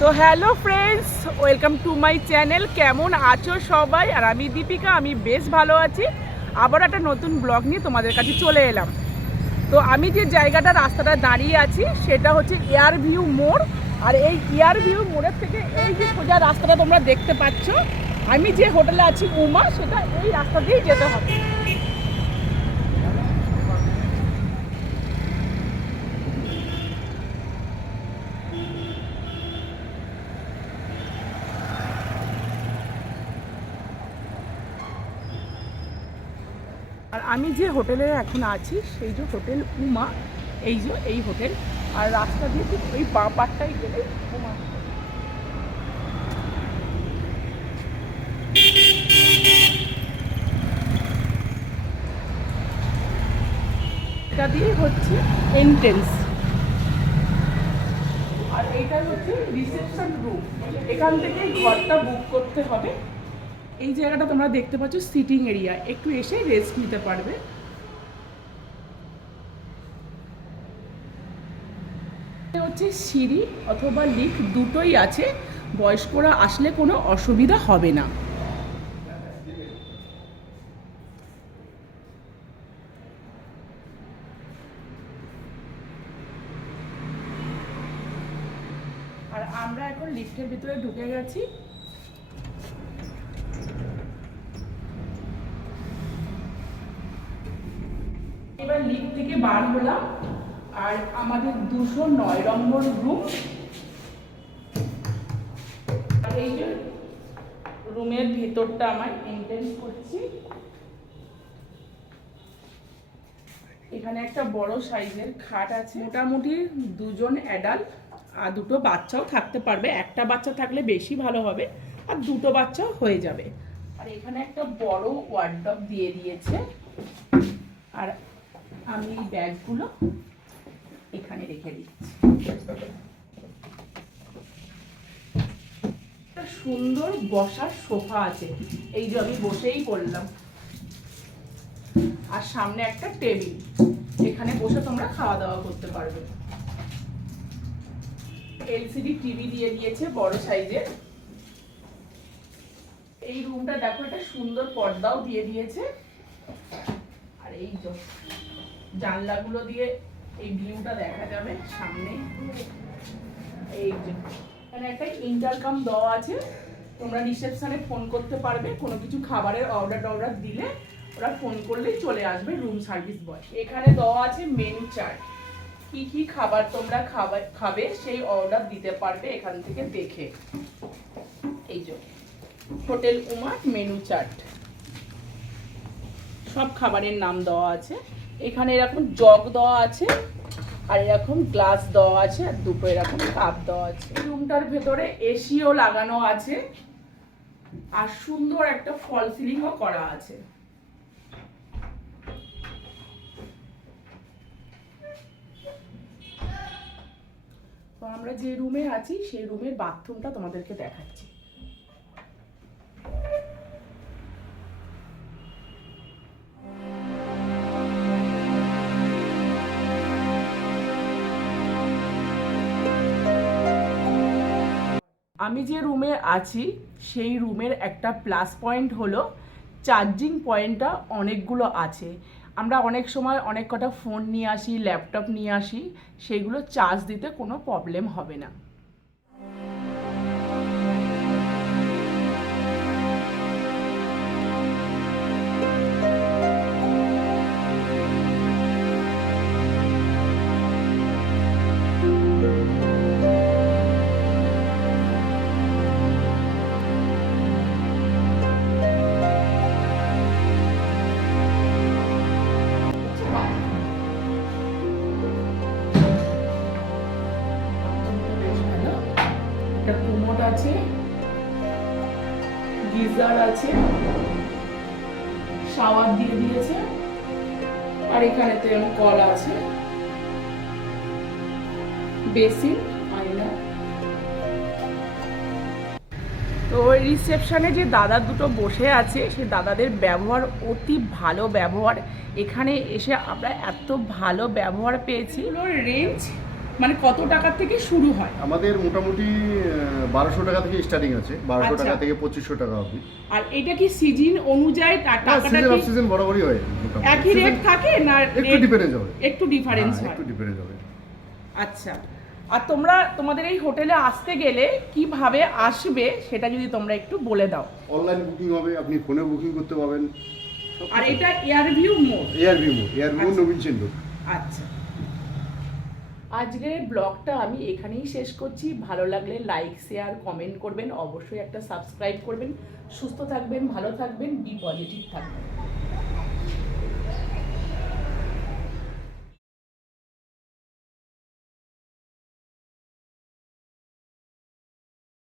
তো hello friends, welcome to my channel. কেমন আছো সবাই? আর আমি দীপিকা, আমি বেশ ভালো আছি। আবার একটা নতুন ব্লগ নিয়ে তোমাদের কাছে চলে এলাম। তো আমি যে জায়গাটা রাস্তাটা দাঁড়িয়ে আছি সেটা হচ্ছে এয়ার ভিউ মোড়। আর এই এয়ার ভিউ মোড়ের থেকে এই যে সোজা রাস্তাটা তোমরা দেখতে পাচ্ছ, আমি যে হোটেলে আছি উমা, সেটা এই রাস্তা দিয়েই যেতে হবে। আর আমি যে হোটেলে এখন আছি সেই যে হোটেল উমা, এই হোটেল। আর রাস্তা দিয়ে ঠিক ওই বাঁ পাটটাই গেলে উমা। এটা দিয়ে হচ্ছে এন্ট্রেন্স, আর এইটা হচ্ছে রিসেপশন রুম। এখান থেকে ঘরটা বুক করতে হবে। এই জায়গাটা তোমরা দেখতে পাচ্ছ সিটিং এরিয়া, একটু এসে রেস্ট নিতে পারবে। হচ্ছে সিঁড়ি অথবা লিফট দুটোই আছে, বয়স্করা আসলে কোনো অসুবিধা হবে না। আর আমরা এখন লিফটের ভিতরে ঢুকে গেছি। এবার লিফট থেকে বার হলাম, আর আমাদের 209 নম্বর রুম। এই যে রুমের ভেতরটা আমার এন্ট্রেন্স করছি। এখানে একটা বড় সাইজের খাট আছে, মোটামুটি দুজন অ্যাডাল্ট আর দুটো বাচ্চাও থাকতে পারবে। একটা বাচ্চা থাকলে বেশি ভালো হবে, আর দুটো বাচ্চাও হয়ে যাবে। আর এখানে একটা বড় ওয়ার্ডরোব দিয়ে দিয়েছে। আর আমি এই ব্যাগগুলো এখানে রেখে দিচ্ছি। একটা সুন্দর বসার সোফা আছে, এই যে আমি বসেই পড়লাম। আর সামনে একটা টেবিল, এখানে বসে তোমরা খাওয়া দাওয়া করতে পারবে। এলসিডি টিভি দিয়ে দিয়েছে বড় সাইজের। এই রুমটা দেখো, একটা সুন্দর পর্দাও দিয়ে দিয়েছে। আর এই যে জানলাগুলো দিয়ে এই ভিউটা দেখা যাবে সামনে। এই যে এখানে একটা ইন্টারকম দেওয়া আছে, তোমরা রিসেপশনে ফোন করতে পারবে। কোনো কিছু খাবারের অর্ডার দিলে ওরা ফোন করলেই চলে আসবে রুম সার্ভিস বয়। এখানে দেওয়া আছে মেনু চার্ট, কি কি খাবার তোমরা খাবে সেই অর্ডার দিতে পারবে এখান থেকে দেখে। এই যে হোটেল উমা মেনু চার্ট, সব খাবারের নাম দেওয়া আছে। এখানে এরকম জগ দেওয়া আছে, আর এরকম গ্লাস দেওয়া আছে, আর দুটো এরকম কাপ দেওয়া আছে। রুমটার ভেতরে এসিও লাগানো আছে, আর সুন্দর একটা ফল সিলিংও করা আছে। তো আমরা যে রুমে আছি সেই রুমের বাথরুমটা তোমাদেরকে দেখাচ্ছি। আমি যে রুমে আছি সেই রুমের একটা প্লাস পয়েন্ট হলো চার্জিং পয়েন্টটা অনেকগুলো আছে। আমরা অনেক সময় অনেক কটা ফোন নিয়ে আসি, ল্যাপটপ নিয়ে আসি, সেগুলো চার্জ দিতে কোনো প্রবলেম হবে না। কোমোড আছে, গিজার আছে, শাওয়ার দিয়ে দিয়েছে, আর এখানে তো কল আছে, বেসিন, আয়না। তো রিসেপশনে যে দাদা দুটো বসে আছে সেই দাদাদের ব্যবহার অতি ভালো ব্যবহার। এখানে এসে আমরা এত ভালো ব্যবহার পেয়েছি। রেঞ্জ মানে কত টাকা থেকে শুরু হয়? আমাদের মোটামুটি 1200 টাকা থেকে স্টার্টিং আছে, 1200 আচ্ছা। টাকা থেকে 2500 টাকা অবধি। আর এটা কি সিজন অনুযায়ী টাকাটা সিজন কি অফ সিজন বরাবরই হয় মোটামুটি। একই রেট থাকে না একটু ডিফারেন্স হবে। একটু ডিফারেন্স হয়? একটু ডিফারেন্স হবে। আচ্ছা। আর তোমাদের এই হোটেলে আসতে গেলে কিভাবে আসবে সেটা যদি তোমরা একটু বলে দাও। অনলাইন বুকিং হবে, আপনি ফোনে বুকিং করতে পারবেন। আর এটা এয়ারভিউ মোড? এয়ারভিউ নবীন সিন্ধু। আচ্ছা, আজকের ব্লগটা আমি এখানেই শেষ করছি। ভালো লাগলে লাইক শেয়ার কমেন্ট করবেন, অবশ্যই একটা সাবস্ক্রাইব করবেন। সুস্থ থাকবেন, ভালো থাকবেন, বি পজিটিভ থাকবেন।